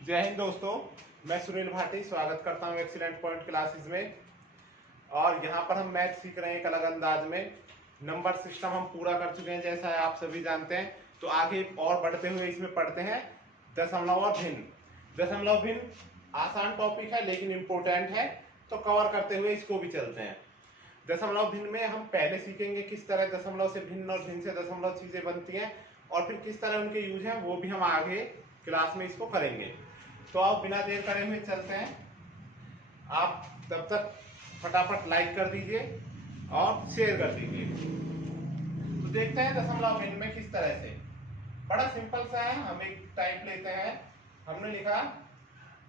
जय हिंद दोस्तों, मैं सुनील भाटी स्वागत करता हूं एक्सीलेंट पॉइंट क्लासेस में। और यहां पर हम मैथ सीख रहे हैं एक अलग अंदाज में। नंबर सिस्टम हम पूरा कर चुके हैं जैसा आप सभी जानते हैं। तो आगे और बढ़ते हुए इसमें पढ़ते हैं दशमलव और भिन्न। दशमलव भिन्न आसान टॉपिक है लेकिन इम्पोर्टेंट है, तो कवर करते हुए इसको भी चलते हैं। दशमलव भिन्न में हम पहले सीखेंगे किस तरह दशमलव से भिन्न और भिन्न से दशमलव चीजें बनती हैं, और फिर किस तरह उनके यूज हैं वो भी हम आगे क्लास में इसको करेंगे। तो आप बिना देर करे हुए चलते हैं। आप तब तक फटाफट लाइक कर दीजिए और शेयर कर दीजिए। तो देखते हैं दशमलव भिन्न में किस तरह से। बड़ा सिंपल सा है, हम एक टाइप लेते हैं। हमने लिखा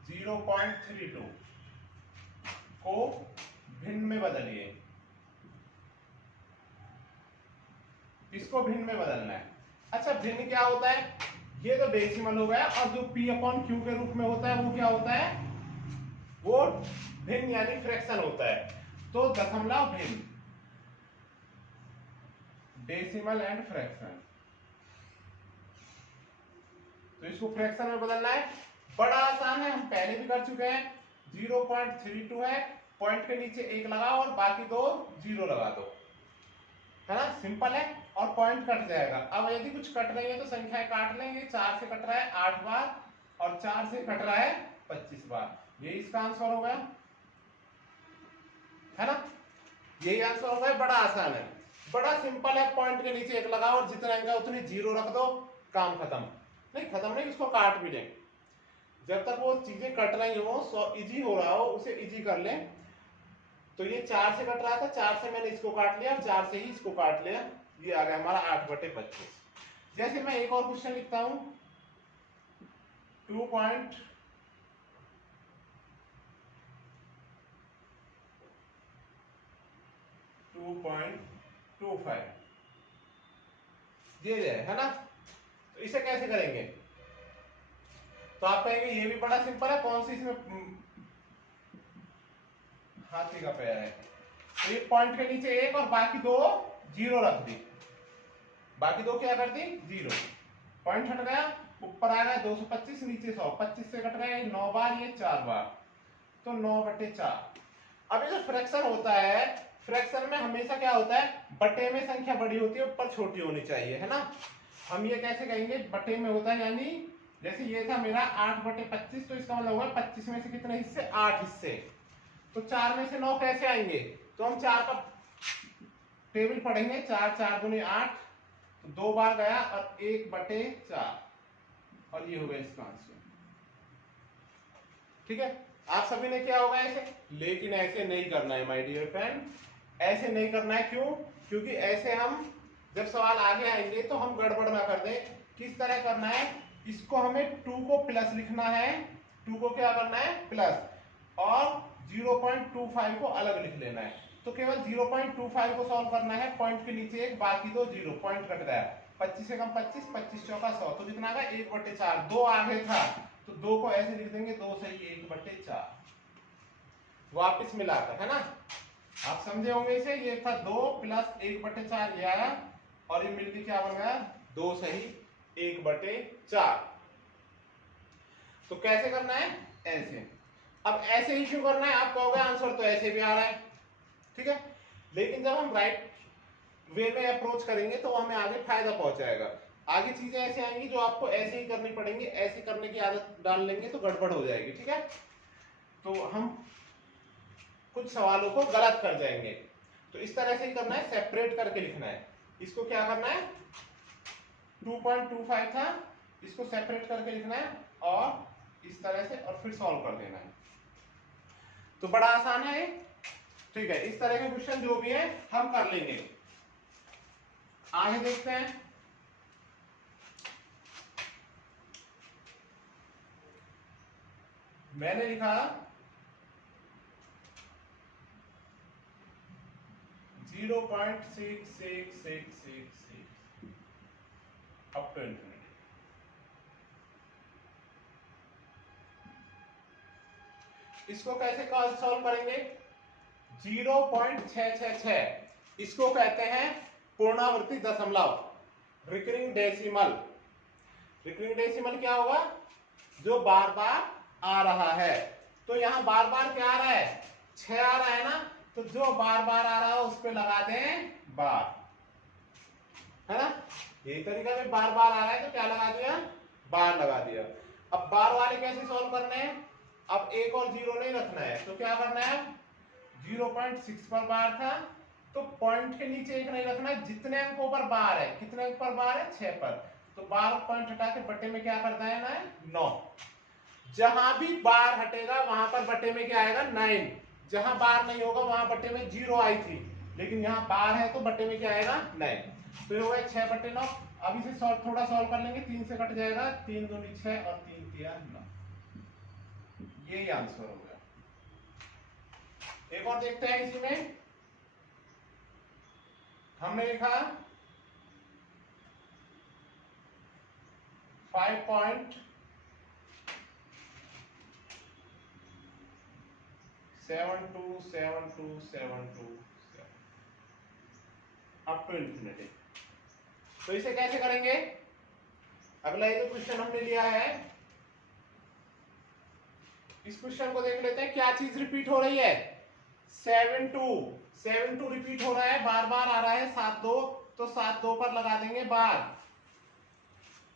0.32 को भिन्न में बदलिए। इसको भिन्न में बदलना है। अच्छा, भिन्न क्या होता है? ये तो डेसिमल हो गया, और जो P अपॉन Q के रूप में होता है वो क्या होता है? वो भिन्न यानी फ्रैक्शन होता है। तो दशमलव भिन्न, डेसिमल एंड फ्रैक्शन, तो इसको फ्रैक्शन में बदलना है। बड़ा आसान है, हम पहले भी कर चुके हैं। 0.32 है, पॉइंट के नीचे 1 लगाओ और बाकी दो 0 लगा दो, है ना? सिंपल है। और पॉइंट कट जाएगा। अब यदि कुछ कट रही है तो संख्याएं काट लेंगे। 4 से कट रहा है 8 बार और 4 से कट रहा है 25 बार। ये इसका आंसर हो गया, है ना? यही आंसर हो गया। बड़ा आसान है, बड़ा सिंपल है। पॉइंट के नीचे 1 लगाओ और जितने अंक है उतनी 0 रख दो, काम खत्म। नहीं खत्म नहीं, इसको काट भी लें। जब तक वो चीजें कट रही हो, इजी हो रहा हो, उसे इजी कर लें। तो ये 4 से कट रहा था, 4 से मैंने इसको काट लिया और 4 से ही इसको काट लिया। ये आ गया हमारा 8/25। जैसे मैं एक और क्वेश्चन लिखता हूं, 2.25। ये है ना? तो इसे कैसे करेंगे? तो आप कहेंगे ये भी बड़ा सिंपल है, कौन सी इसमें हाथी का पैर है। तो ये पॉइंट के नीचे 1 और बाकी दो 0 रख दी। बाकी दो क्या कर दी? 0। पॉइंट हट गया, ऊपर आ गया 225, नीचे 100। 25 से कट गया 9 बार, ये 4 बार, तो 9/4। अब ये जो फ्रैक्शन होता है, फ्रैक्शन में हमेशा क्या होता है? बटे में संख्या बड़ी होती है, ऊपर छोटी होनी चाहिए, है ना? हम ये कैसे कहेंगे? बटे में होता है, यानी जैसे ये था मेरा 8/25, तो इसका मतलब होगा 25 में से कितने हिस्से? 8 हिस्से। तो 4 में से 9 कैसे आएंगे? तो हम 4 का टेबल पढ़ेंगे। 4 4 दूनी 8, तो 2 बार गया और 1/4, और ये हो गया इसका आंसर। ठीक है, आप सभी ने क्या होगा ऐसे। लेकिन ऐसे नहीं करना है माय डियर फ्रेंड, ऐसे नहीं करना है। क्यों? क्योंकि ऐसे हम जब सवाल आगे आएंगे तो हम गड़बड़ ना कर दें। किस तरह करना है? इसको हमें 2 को प्लस लिखना है। 2 को क्या करना है? प्लस। और 0.25 को अलग लिख लेना है। तो केवल 0.25 को सॉल्व करना है। पॉइंट के नीचे 1, बाकी दो 0, पॉइंट कट गया। 25 से कम 25, 25 चौका 100, तो कितना आ गया? 1/4। 2 आगे था तो 2 को ऐसे लिख देंगे, 2 से 1/4 वापिस मिलाकर, है ना? आप समझे होंगे इसे। ये था 2 प्लस 1/4, ये आया, और ये मिलकर क्या बन गया? 2 सही 1/4। तो कैसे करना है? ऐसे। अब ऐसे ही क्यों करना है? आप कहोगे आंसर तो ऐसे भी आ रहा है, ठीक है, लेकिन जब हम राइट वे में अप्रोच करेंगे तो हमें आगे फायदा पहुंचाएगा। आगे चीजें ऐसे आएंगी जो आपको ऐसे ही करनी पड़ेंगी। ऐसे करने की आदत डाल लेंगे तो गड़बड़ हो जाएगी, ठीक है? तो हम कुछ सवालों को गलत कर जाएंगे। तो इस तरह से ही करना है, सेपरेट करके लिखना है। इसको क्या करना है? 2.25 था, इसको सेपरेट करके लिखना है और इस तरह से, और फिर सॉल्व कर देना है। तो बड़ा आसान है ये, ठीक है? इस तरह के क्वेश्चन जो भी है हम कर लेंगे। आगे देखते हैं। मैंने लिखा 0.6666 अप टू इंफिनिटी। इसको कैसे सॉल्व करेंगे? 0.666, इसको कहते हैं पूर्णावर्ती दशमलव, रिकरिंग डेसिमल। रिकरिंग डेसिमल क्या होगा? जो बार बार आ रहा है। तो यहाँ बार बार क्या आ रहा है, 6 आ रहा है ना, तो जो बार बार आ रहा है उस पर लगा दें बार, है ना। यही तरीका में बार बार आ रहा है तो क्या लगा दिया, बार लगा दिया। अब बार वाले कैसे सॉल्व करने हैं, अब एक और जीरो नहीं रखना है, तो क्या करना है, 0.6 पर बार था तो पॉइंट के नीचे एक नहीं रखना है, जितने अंकों पर बार है, कितने अंक पर बार है, 6 पर, तो बार पॉइंट हटा के बट्टे में क्या करना है, 9। जहां भी बार हटेगा वहां पर बट्टे में क्या आएगा, 9। जहां बार नहीं होगा वहां बट्टे में 0 आई थी, लेकिन यहाँ बार है तो बट्टे में क्या आएगा, 9। तो ये हो गया 6/9। अब इसे थोड़ा सॉल्व कर लेंगे, 3 से कट जाएगा, 3 दूनी 6 और 3 तिया 9। यही आंसर हो गया। एक और देखते हैं, इसी में हमने लिखा 5.727272 अप टू इंफिनिटी। तो इसे कैसे करेंगे, अगला ये जो क्वेश्चन हमने लिया है, इस क्वेश्चन को देख लेते हैं, क्या चीज रिपीट हो रही है, 7 2 रिपीट हो रहा है, बार बार आ रहा है 7 2, तो 7 2 पर लगा देंगे बार।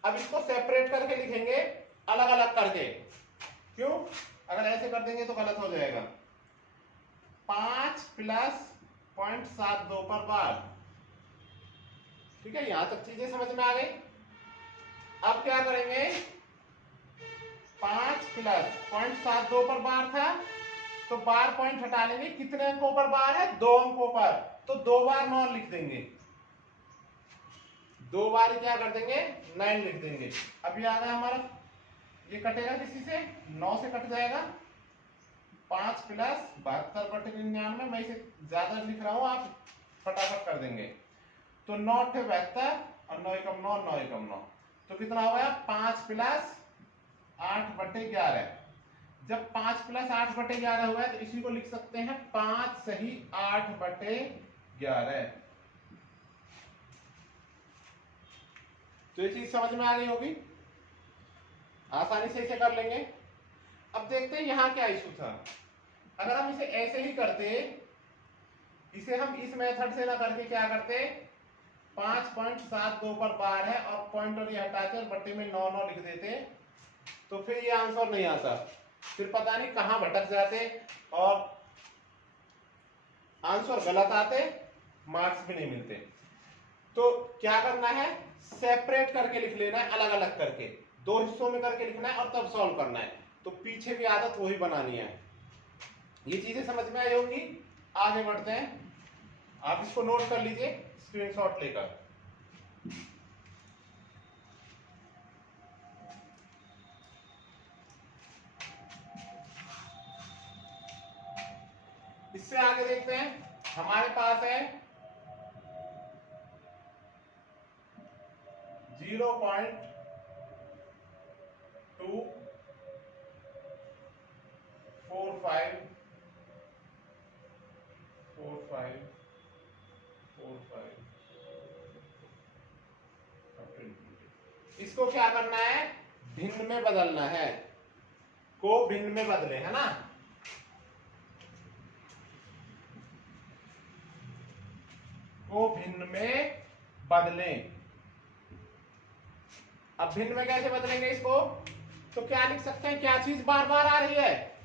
अब इसको सेपरेट करके लिखेंगे, अलग अलग करके, क्यों, अगर ऐसे कर देंगे तो गलत हो जाएगा। 5 प्लस 0.72 पर बार, ठीक है, यहां तक चीजें समझ में आ गई। अब क्या करेंगे, 5 प्लस 0.72 पर बार था, तो बार पॉइंट हटा लेंगे, कितने अंकों पर बार है, 2 अंकों पर, तो 2 बार 9 लिख देंगे, 2 बार क्या कर देंगे, 9 लिख देंगे। अब ये आ गया हमारा, ये कटेगा किसी से, 9 से कट जाएगा, 5 प्लस 72/99, मैं इसे ज्यादा लिख रहा हूं, आप फटाफट कर देंगे। तो 9 × 72 और 9 × 9 9 × 9, तो कितना हो गया, 5 प्लस 8/11। जब 5 प्लस 8/11 हुआ है तो इसी को लिख सकते हैं 5 सही 8/11। तो ये चीज समझ में आ गई होगी, आसानी से इसे कर लेंगे। अब देखते हैं यहां क्या इशू था। अगर हम इसे ऐसे ही करते, इसे हम इस मेथड से ना करके क्या करते, 5.72 पर बार है और पॉइंटर ये हटाकर बट्टे में 9 9 लिख देते, तो फिर ये आंसर नहीं आता, फिर पता नहीं कहां भटक जाते और आंसर गलत आते, मार्क्स भी नहीं मिलते। तो क्या करना है, सेपरेट करके लिख लेना है, अलग अलग करके 2 हिस्सों में करके लिखना है और तब सॉल्व करना है। तो पीछे भी आदत वही बनानी है। ये चीजें समझ में आई होंगी, आगे बढ़ते हैं। आप इसको नोट कर लीजिए स्क्रीनशॉट लेकर। इससे आगे देखते हैं, हमारे पास है 0.2454545। इसको क्या करना है, भिन्न में बदलना है, को भिन्न में बदले, है ना। को भिन्न में बदलें। अब भिन्न में कैसे बदलेंगे इसको, तो क्या लिख सकते हैं, क्या चीज बार बार आ रही है,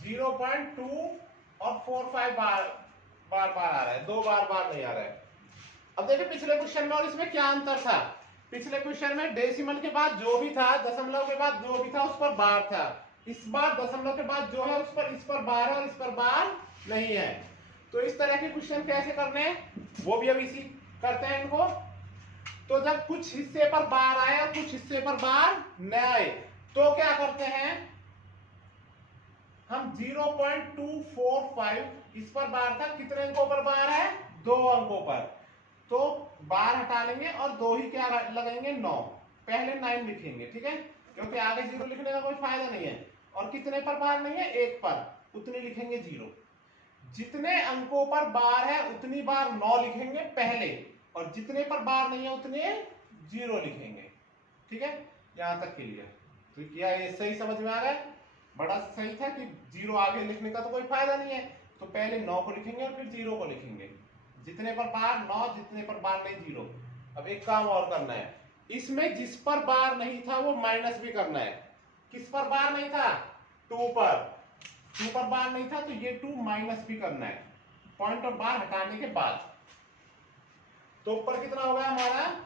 0.2 और 45 बार बार बार आ रहा है, 2 बार बार नहीं आ रहा है। अब देखिए पिछले क्वेश्चन में और इसमें क्या अंतर था। पिछले क्वेश्चन में डेसिमल के बाद जो भी था, दशमलव के बाद जो भी था उस पर बार था, इस बार दशमलव के बाद जो है उस पर बार है और इस पर बार नहीं है। तो इस तरह के क्वेश्चन कैसे करने हैं वो भी अब इसी करते हैं इनको। तो जब कुछ हिस्से पर बार आए और कुछ हिस्से पर बार न आए तो क्या करते हैं हम, 0.245 इस पर बार था, कितने अंकों पर बार है, 2 अंकों पर, तो बार हटा लेंगे और 2 ही क्या लगाएंगे, 9, पहले 9 लिखेंगे, ठीक है, क्योंकि आगे 0 लिखने का कोई फायदा नहीं है। और कितने पर बार नहीं है, 1 पर, उतनी लिखेंगे 0। जितने अंकों पर बार है उतनी बार 9 लिखेंगे पहले, और जितने पर बार नहीं है उतने 0 लिखेंगे, ठीक है। यहाँ तक क्लियर। तो क्या ये सही समझ में आ गया? बड़ा सही था कि 0 आगे लिखने का तो कोई फायदा नहीं है, तो पहले 9 को लिखेंगे और फिर 0 को लिखेंगे। जितने पर बार 9, जितने पर बार नहीं 0। अब एक काम और करना है, इसमें जिस पर बार नहीं था वो माइनस भी करना है। किस पर बार नहीं था? 2 पर। 2 पर बार नहीं था तो ये 2 माइनस भी करना है, पॉइंट और बार हटाने के बाद। तो ऊपर कितना हो गया हमारा?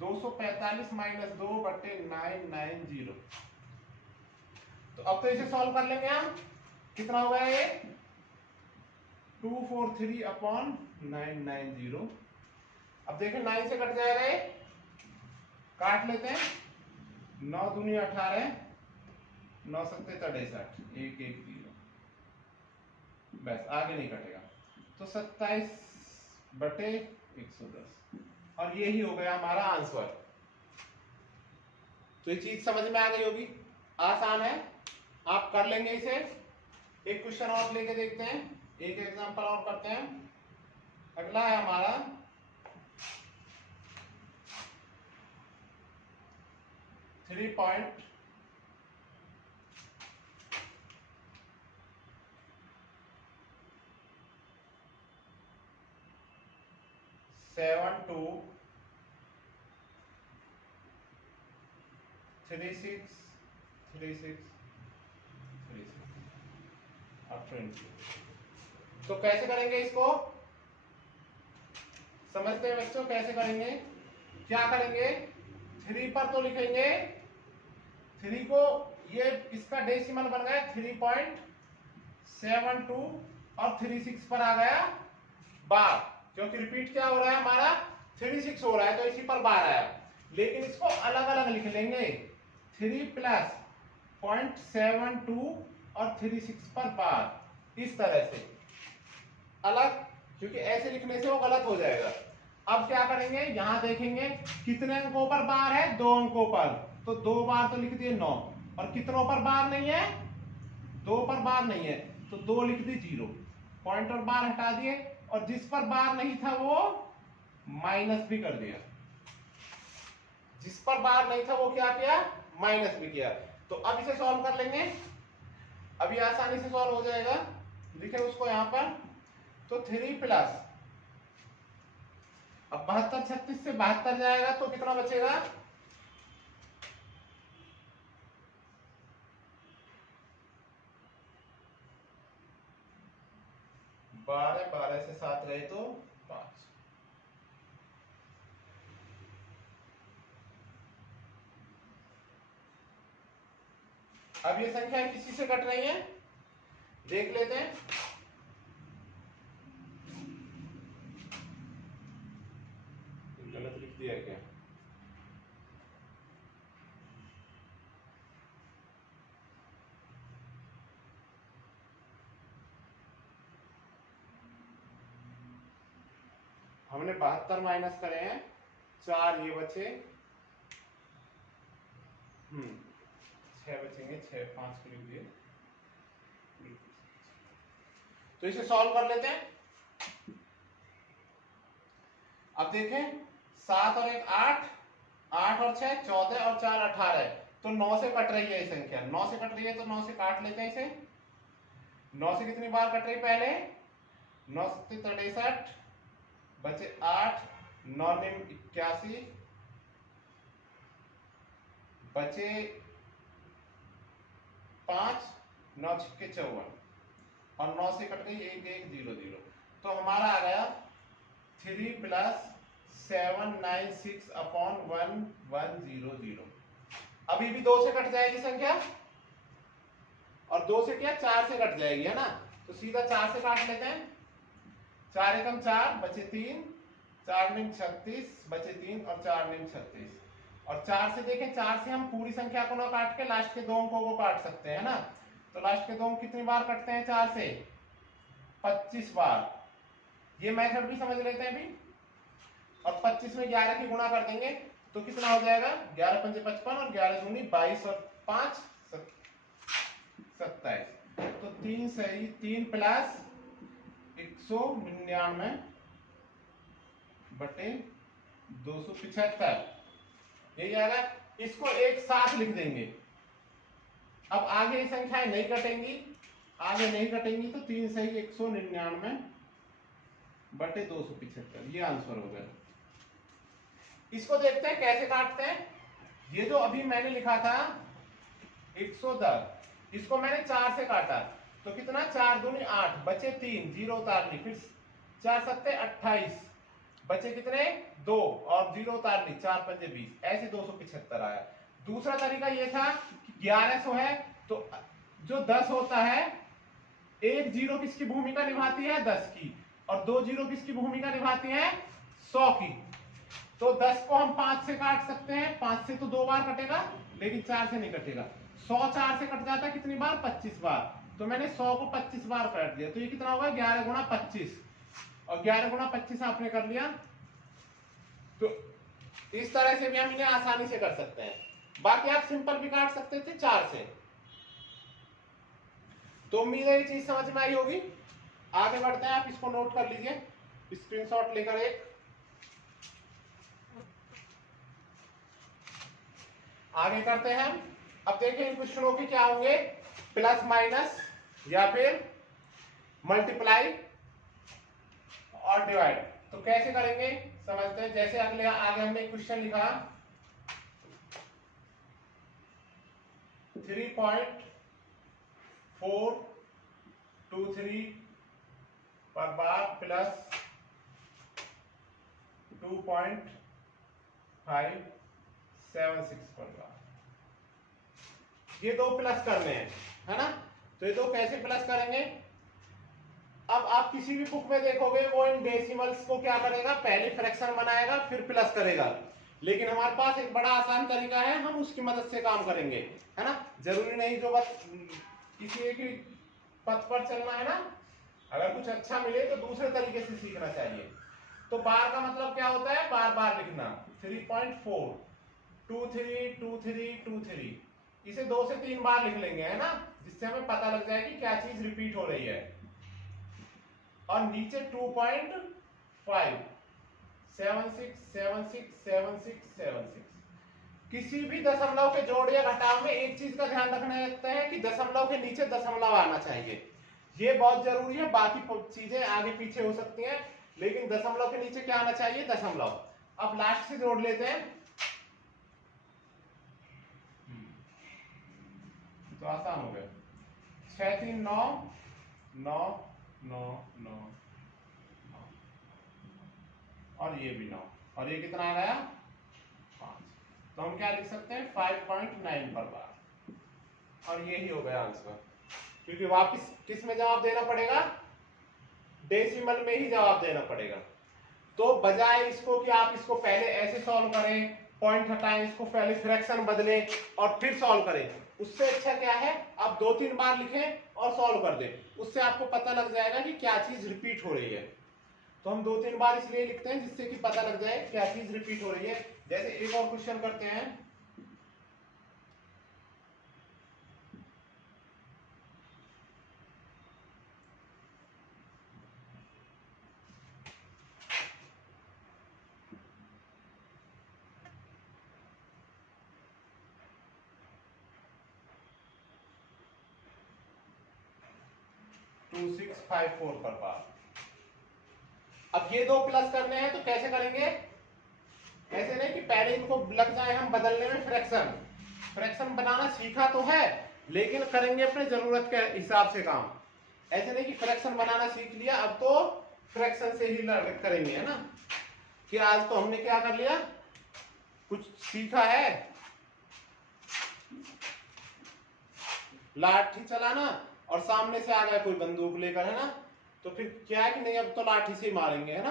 245 माइनस 2 बटे 990। तो अब तो इसे सॉल्व कर लेंगे हम। कितना हो गया ये? 243 अपॉन 990। अब देखें 9 से कट जाएगा ये, काट लेते हैं। 9 दूनी 18, 9 सत्ते 63, 1 1 0। बस आगे नहीं कटेगा, तो 27 बटे 110, और यही हो गया हमारा आंसर। तो ये चीज समझ में आ गई होगी, आसान है, आप कर लेंगे इसे। एक क्वेश्चन और लेके देखते हैं, एक एग्जांपल और करते हैं। अगला है हमारा 3.72 36 36 36 और 20। तो कैसे करेंगे इसको? समझते हैं बच्चों कैसे करेंगे? क्या करेंगे? 3 पर तो लिखेंगे 3 को, ये इसका डेसिमल बन गया 3.72 और 36 पर आ गया बार, क्योंकि रिपीट क्या हो रहा है हमारा? 36 हो रहा है, तो इसी पर बार आया। लेकिन इसको अलग अलग लिख लेंगे, 3 प्लस 0.72 और 36 पर बार, इस तरह से अलग, क्योंकि ऐसे लिखने से वो गलत हो जाएगा। अब क्या करेंगे? यहां देखेंगे कितने अंकों पर बार है? 2 अंकों पर, तो 2 बार तो लिख दिए 9, और कितनों पर बार नहीं है? 2 पर बार नहीं है, तो 2 लिख दी 0, पॉइंट और बार हटा दिए, और जिस पर बार नहीं था वो माइनस भी कर दिया। जिस पर बार नहीं था वो क्या किया? माइनस भी किया। तो अब इसे सॉल्व कर लेंगे, अभी आसानी से सॉल्व हो जाएगा। लिखे उसको यहां पर, तो 3 प्लस, अब 72 36 से 72 जाएगा तो कितना बचेगा? 12, 12 से 7 गए तो 5। अब ये संख्या किसी से कट रही है, देख लेते हैं। गलत लिख दिया क्या? हमने 72 माइनस करे हैं, 4 ये बचे, 6 बचेंगे, 6 5 को लिख दिए। तो इसे सॉल्व कर लेते हैं। अब देखें 7 और 1 8, 8 और 6 14 और 4 18, तो 9 से कट रही है ये संख्या, 9 से कट रही है, तो 9 से काट लेते हैं इसे। 9 से कितनी बार कट रही? पहले 9 7 63, बचे 8, 9 9 81, बचे 5, 9 6 54, और 9 से कट गई 1 1 0 0। तो हमारा आ गया 3 प्लस 796 अपॉन 1100। अभी भी 2 से कट जाएगी संख्या, और 2 से क्या 4 से कट जाएगी, है ना? तो सीधा 4 से काट लेते हैं। 4 एकम 4, बचे 3, 4 9 36, बचे 3, और 4 9 36। और 4 से देखें, 4 से हम पूरी संख्या को ना काट के लास्ट के 2 अंकों को काट सकते हैं ना। तो लास्ट के 2 कितनी बार कटते हैं? 4 से 25 बार। ये मेथड भी समझ लेते हैं अभी। और 25 में 11 की गुणा कर देंगे तो कितना हो जाएगा? 11 पंजे 55, और 11 दूनी 22, और 5 27। तो 3 सही, 3 प्लस 199 बटे 275, यही आ रहा है। इसको एक साथ लिख देंगे। अब आगे ये संख्याएं नहीं कटेंगी, आगे नहीं कटेंगी, तो 3 सही 199 बटे 275, ये आंसर हो गया। इसको देखते हैं कैसे काटते हैं। ये जो अभी मैंने लिखा था 110, इसको मैंने 4 से काटा, तो कितना, 4 दूनी 8, बचे 3, 0 उतार ली, फिर 4 सत्ते 28, बचे कितने 2 और 0 उतार ली, 4 पंजे 20, ऐसे 275 आया। दूसरा तरीका ये था कि 1100 है, तो जो 10 होता है, एक जीरो किसकी भूमिका निभाती है, 10 की, और 2 जीरो किसकी भूमिका निभाती है, 100 की। तो 10 को हम 5 से काट सकते हैं, 5 से तो 2 बार कटेगा, लेकिन 4 से नहीं कटेगा। 100 4 से कट जाता है कितनी बार, 25 बार। तो मैंने 100 को 25 बार काट दिया, तो ये कितना होगा, 11 गुणा 25, और 11 गुणा 25 आपने कर लिया। तो इस तरह से भी हम इन्हें आसानी से कर सकते हैं। बाकी आप सिंपल भी काट सकते थे 4 से। तो उम्मीद है ये चीज समझ में आई होगी। आगे बढ़ते हैं, आप इसको नोट कर लीजिए, स्क्रीनशॉट लेकर एक। आगे करते हैं हम। अब देखें इन क्वेश्चनों के क्या होंगे, प्लस माइनस या फिर मल्टीप्लाई और डिवाइड। तो कैसे करेंगे समझते हैं। जैसे अगले आगे हमने क्वेश्चन लिखा 3.423 पर बार प्लस 2.576 पर बार। ये दो प्लस करने हैं, है ना। तो ये दो कैसे प्लस करेंगे। अब आप किसी भी बुक में देखोगे वो इन डेसिमल्स को क्या करेगा, पहले फ्रैक्शन बनाएगा फिर प्लस करेगा। लेकिन हमारे पास एक बड़ा आसान तरीका है, हम उसकी मदद से काम करेंगे, है ना। जरूरी नहीं जो बस किसी एक ही पथ पर चलना है ना। अगर कुछ अच्छा मिले तो दूसरे तरीके से सीखना चाहिए। तो बार का मतलब क्या होता है, बार बार लिखना। 3.4232323, इसे 2 से 3 बार लिख लेंगे, है ना, जिससे हमें पता लग जाए कि क्या चीज रिपीट हो रही है। और नीचे 2.576767676। किसी भी दशमलव के जोड़ या घटाव में एक चीज का ध्यान रखना रहता है कि दशमलव के नीचे दशमलव आना चाहिए। ये बहुत जरूरी है, बाकी चीजें आगे पीछे हो सकती हैं, लेकिन दशमलव के नीचे क्या आना चाहिए, दशमलव। अब लास्ट से जोड़ लेते हैं, तो आसान हो गया। 6 3 9 9 9 9 और ये भी 9, और ये कितना आ गया 5। तो हम क्या लिख सकते हैं 5.9 पर बार, और यही हो गया आंसर। क्योंकि वापस किस में जवाब देना पड़ेगा, डेसिमल में ही जवाब देना पड़ेगा। तो बजाय इसको कि आप इसको पहले ऐसे सॉल्व करें, पॉइंट हटाएं, इसको पहले फ्रैक्शन बदलें और फिर सॉल्व करें, उससे अच्छा क्या है आप 2-3 बार लिखें और सॉल्व कर दें। उससे आपको पता लग जाएगा कि क्या चीज रिपीट हो रही है। तो हम 2-3 बार इसलिए लिखते हैं जिससे कि पता लग जाए क्या चीज रिपीट हो रही है। जैसे एक और क्वेश्चन करते हैं, टू 654 पर बार। अब ये दो प्लस करने हैं तो कैसे करेंगे, ऐसे नहीं कि पहले इनको लग जाए हम बदलने में फ्रैक्शन। फ्रैक्शन बनाना सीखा तो है, लेकिन करेंगे अपने जरूरत के हिसाब से काम। ऐसे नहीं कि फ्रैक्शन बनाना सीख लिया अब तो फ्रैक्शन से ही करेंगे, है ना। कि आज तो हमने क्या कर लिया, कुछ सीखा है, लाठी चलाना, और सामने से आ गया कोई बंदूक लेकर, है ना। तो फिर क्या है कि नहीं अब तो लाठी से ही मारेंगे, है ना,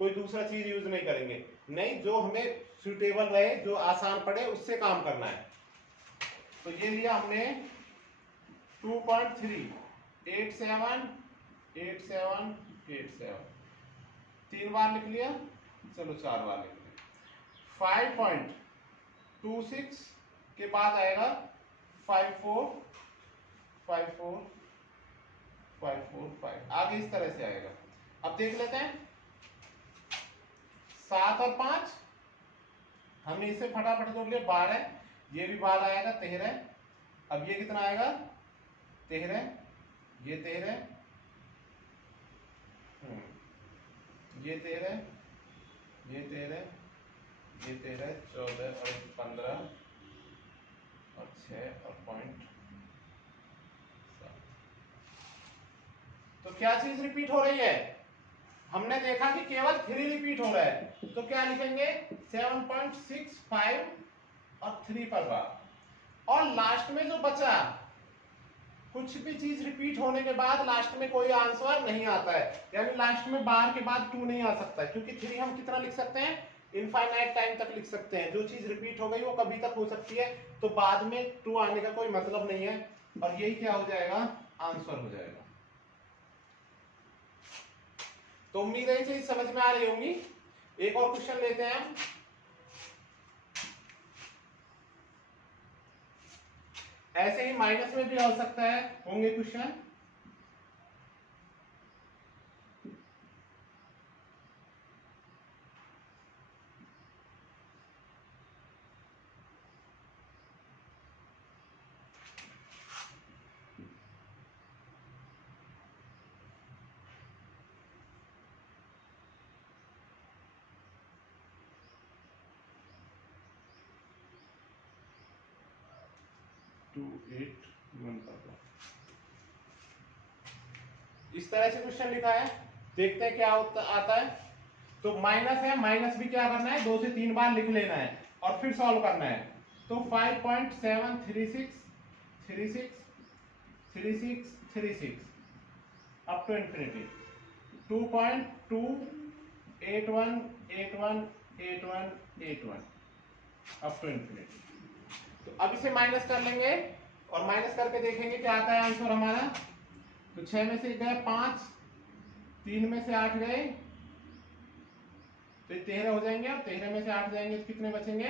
कोई दूसरा चीज यूज नहीं करेंगे। नहीं, जो हमें सुटेबल रहे, जो आसान पड़े, उससे काम करना है। तो ये लिया हमने 2.3878787, 3 बार लिख लिया, चलो 4 बार लिख लिया। 5.26 के बाद आएगा 5454545, आगे इस तरह से आएगा। अब देख लेते हैं 7 और 5, हमने इसे फटाफट जोड़ लिया 12, ये भी 12 आएगा 13, अब ये कितना आएगा 13, ये 13, ये 13, ये 13, ये 13, 14 और 15 और 6 और पॉइंट। तो क्या चीज रिपीट हो रही है? हमने देखा कि केवल 3 रिपीट हो रहा है, तो क्या लिखेंगे 7.65 और 3 पर बार। और लास्ट में जो बचा, कुछ भी चीज रिपीट होने के बाद लास्ट में कोई आंसर नहीं आता है, यानी लास्ट में बार के बाद 2 नहीं आ सकता है, क्योंकि 3 हम कितना लिख सकते हैं, इनफाइनाइट टाइम तक लिख सकते हैं। जो चीज रिपीट हो गई वो कभी तक हो सकती है, तो बाद में 2 आने का कोई मतलब नहीं है, और यही क्या हो जाएगा, आंसर हो जाएगा। तो उम्मीद है ये चीज समझ में आ रही होंगी। एक और क्वेश्चन लेते हैं हम। ऐसे ही माइनस में भी हो सकता है, होंगे क्वेश्चन। इस तरह से क्वेश्चन लिखा है, देखते हैं क्या आता है। तो माइनस है, माइनस भी क्या करना है, 2 से 3 बार लिख लेना है और फिर सॉल्व करना है। तो 5.736 up to infinity, 2.281818181 up to infinity. तो अब इसे माइनस कर लेंगे और माइनस करके देखेंगे क्या आता है आंसर हमारा। तो 6 में से गए 5, 3 में से 8 गए, तो 13 हो जाएंगे, और 13 में से 8 जाएंगे तो कितने बचेंगे,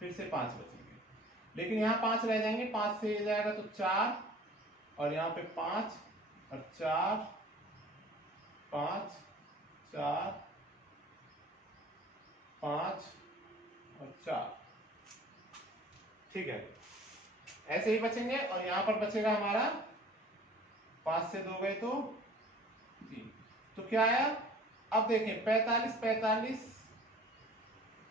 फिर से 5 बचेंगे, लेकिन यहाँ 5 रह जाएंगे, 5 से ये जाएगा तो 4, और यहाँ पे 5 और 4, 5 4 5 और 4, ठीक है, ऐसे ही बचेंगे। और यहाँ पर बचेगा हमारा 5 से 2 गए तो 3, तो क्या आया, अब देखें 45 45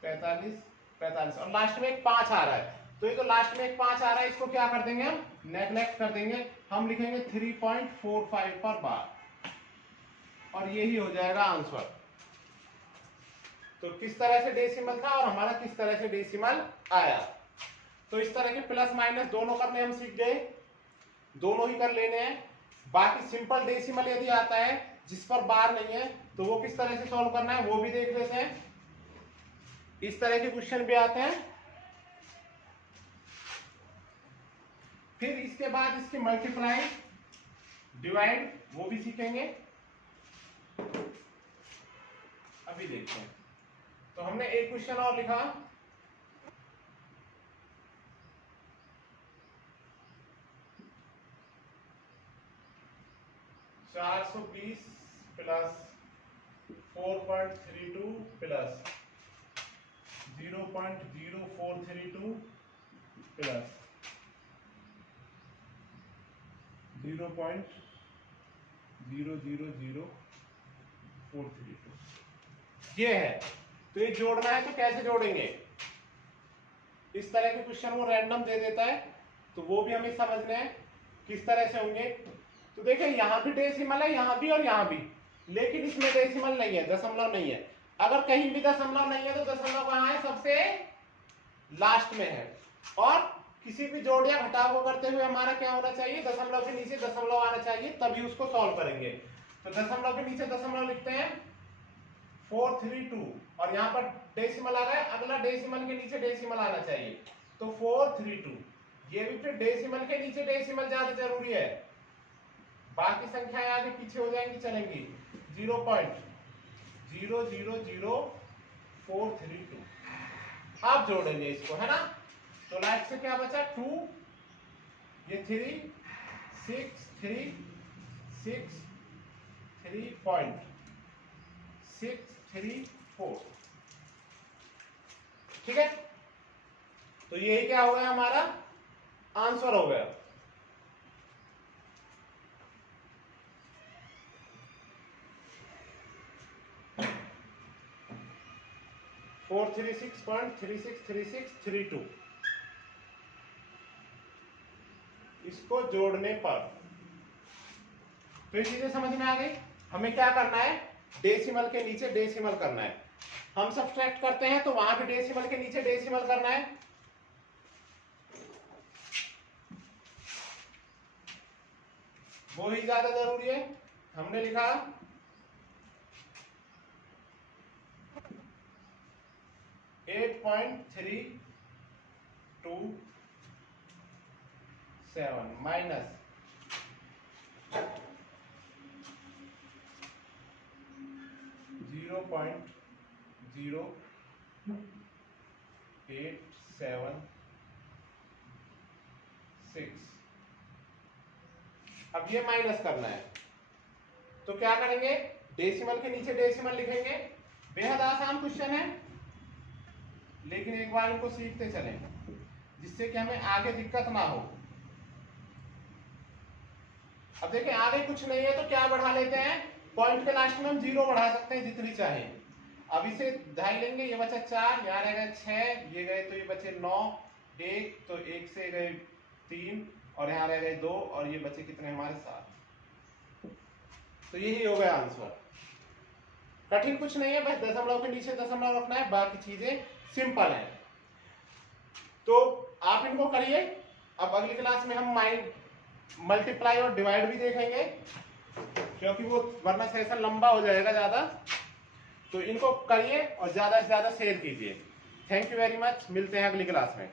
45 45 और लास्ट में एक 5 आ रहा है, तो ये तो लास्ट में एक 5 आ रहा है, इसको क्या कर देंगे हम, नेग्लेक्ट कर देंगे, हम लिखेंगे 3.45 पर बार, और यही हो जाएगा आंसर। तो किस तरह से डेसिमल था और हमारा किस तरह से डेसिमल आया। तो इस तरह के प्लस माइनस दोनों करने हम सीख गए, दोनों ही कर लेने हैं। बाकी सिंपल डेसिमल यदि आता है जिस पर बार नहीं है, तो वो किस तरह से सॉल्व करना है वो भी देख लेते हैं। इस तरह के क्वेश्चन भी आते हैं। फिर इसके बाद इसकी मल्टीप्लाई डिवाइड वो भी सीखेंगे, अभी देखते हैं। तो हमने एक क्वेश्चन और लिखा, (420 प्लस 4.32 प्लस 0.0432 प्लस 0.000432 ये है। तो ये जोड़ना है तो कैसे जोड़ेंगे, इस तरह के क्वेश्चन वो रैंडम दे देता है, तो वो भी हमें समझना है किस तरह से होंगे। तो देखिए यहाँ भी डेसिमल है, यहाँ भी और यहाँ भी, लेकिन इसमें डेसिमल नहीं है, दशमलव नहीं है। अगर कहीं भी दशमलव नहीं है तो दशमलव कहाँ है, सबसे लास्ट में है। और किसी भी जोड़ या घटाव को करते हुए हमारा क्या होना चाहिए, दशमलव के नीचे दशमलव आना चाहिए, तभी उसको सॉल्व करेंगे। तो दशमलव के नीचे दशमलव लिखते हैं 432, और यहाँ पर डेसिमल आ रहा है, अगला डेसिमल के नीचे डेसिमल आना चाहिए, तो 432। ये भी फिर डेसिमल के नीचे डेसिमल ज्यादा जरूरी है, बाकी संख्याएं आगे पीछे हो जाएंगी चलेंगी। 0.000432 आप जोड़ेंगे इसको, है ना। तो लास्ट से क्या बचा 2, ये 3 6 3 6 3.634, ठीक है, तो यही क्या हो गया, हमारा आंसर हो गया। फोर 436.363632 इसको जोड़ने पर तो ये चीजें समझ में आ गई। हमें क्या करना है, डेसिमल के नीचे डेसिमल करना है। हम सब्ट्रैक्ट करते हैं तो वहां भी डेसिमल के नीचे डेसिमल करना है। वो ही ज्यादा जरूरी है। हमने लिखा 8.327 माइनस 0.0876। अब ये माइनस करना है तो क्या करेंगे, डेसिमल के नीचे डेसिमल लिखेंगे। बेहद आसान क्वेश्चन है, लेकिन एक बार इनको सीखते चलें जिससे कि हमें आगे दिक्कत ना हो। अब देखिए आगे कुछ नहीं है तो क्या बढ़ा लेते हैं, पॉइंट के लास्ट में हम 0 बढ़ा सकते हैं जितनी चाहे। अब इसे ढाई लेंगे, ये बचा 4, यहाँ रह गए 6, ये गए तो ये बचे 9, 1 तो 1 से गए 3 और यहाँ रह गए 2 और ये बचे कितने हमारे 7। तो यही हो गया आंसर। कठिन कुछ नहीं है, बस दशमलव के नीचे दशमलव रखना है, बाकी चीजें सिंपल है। तो आप इनको करिए। अब अगली क्लास में हम मल्टीप्लाई और डिवाइड भी देखेंगे, क्योंकि वो वरना सेशन लंबा हो जाएगा ज्यादा। तो इनको करिए और ज्यादा से ज्यादा शेयर कीजिए। थैंक यू वेरी मच, मिलते हैं अगली क्लास में।